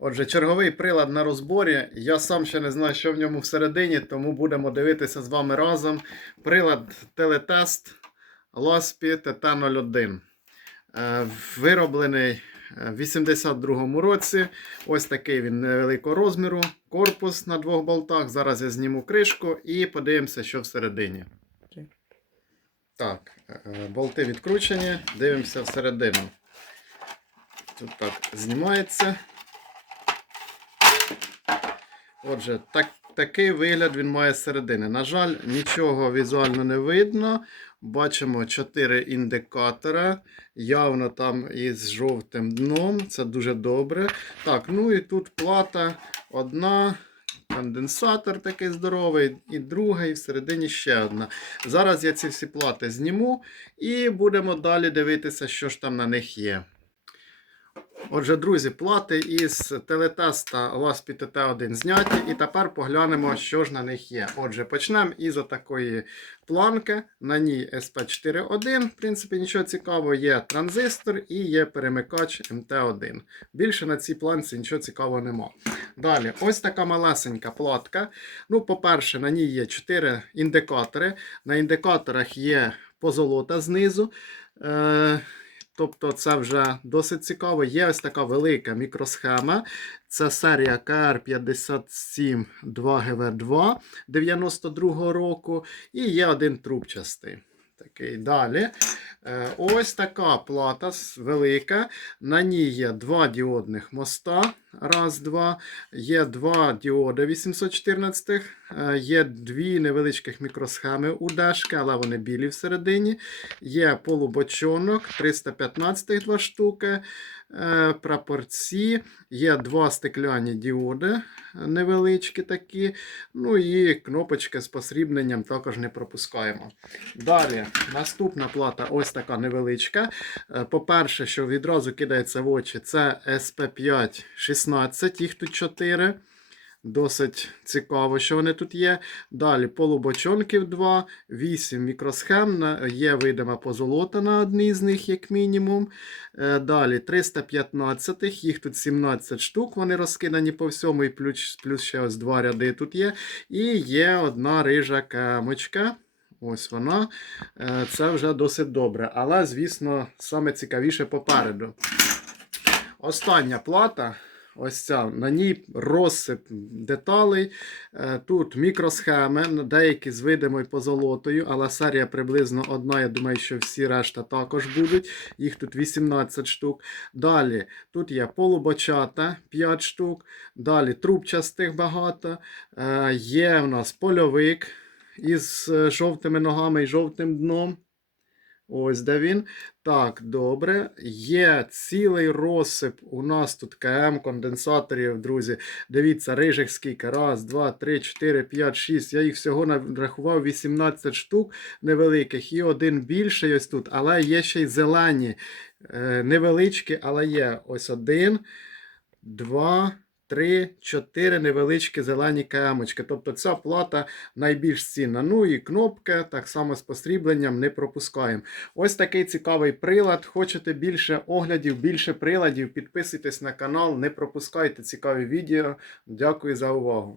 Отже, черговий прилад на розборі. Я сам ще не знаю, що в ньому всередині, тому будемо дивитися з вами разом. Прилад телетест Ласпі ТТ-01. Е, Вироблений е, в 82-му році. Ось такий він невеликого розміру. Корпус на двох болтах. Зараз я зніму кришку і подивимося, що всередині. Так, е, болти відкручені. Дивимося всередину. Тут так знімається. Отже, так, такий вигляд він має зсередини. На жаль, нічого візуально не видно. Бачимо 4 індикатора. Явно там із жовтим дном. Це дуже добре. Так, ну і тут плата одна. Конденсатор такий здоровий, і друга, і всередині ще одна. Зараз я ці всі плати зніму і будемо далі дивитися, що ж там на них є. Отже, друзі, плати із телетеста LASP TT1 зняті, і тепер поглянемо, що ж на них є. Отже, почнемо із отакої планки. На ній SP41. В принципі, нічого цікавого, є транзистор і є перемикач МТ1. Більше на цій планці нічого цікавого нема. Далі, ось така малесенька платка. Ну, по-перше, на ній є 4 індикатори. На індикаторах є позолота знизу. Е- Тобто це вже досить цікаво. Є ось така велика мікросхема. Це серія КР57 2ГВ2 92 року. І є один трубчастий. Такий далі. Е, Ось така плата велика. На ній є два діодних моста. Раз, два. Є два діоди 814. е, Є дві невеличких мікросхеми у дешки, але вони білі всередині. Є полубочонок 315 два штуки. Е, Прапорці. Є два стекляні діоди е, невеличкі такі. Ну і кнопочки з посрібненням також не пропускаємо. Далі, наступна плата ось така невеличка. Е, По-перше, що відразу кидається в очі, це SP5 16, їх тут 4. Досить цікаво, що вони тут є. Далі полубочонків 2, 8 мікросхем, є видима позолота на одній з них, як мінімум. Е, Далі 315, їх тут 17 штук, вони розкидані по всьому, і плюс, плюс ще ось два ряди тут є. І є одна рижа камочка. Ось вона. Е, Це вже досить добре. Але, звісно, саме цікавіше попереду. Остання плата. Ось ця, на ній розсип деталей. Е, Тут мікросхеми, деякі з видимою позолотою, але серія приблизно одна. Я думаю, що всі решта також будуть. Їх тут 18 штук. Далі тут є полубочата 5 штук. Далі трубчастих багато. Е, Є в нас польовик із е, жовтими ногами і жовтим дном. Ось де він. Так, добре. Є цілий розсип. У нас тут КМ конденсаторів, друзі. Дивіться, рижих скільки. Раз, два, три, чотири, п'ять, шість. Я їх всього нарахував 18 штук невеликих і один більший ось тут. Але є ще й зелені. Е, невеличкі, але є ось один, два. Три, чотири невеличкі зелені камочки. Тобто ця плата найбільш цінна. Ну і кнопки так само з посрібленням не пропускаємо. Ось такий цікавий прилад. Хочете більше оглядів, більше приладів, підписуйтесь на канал, не пропускайте цікаві відео. Дякую за увагу.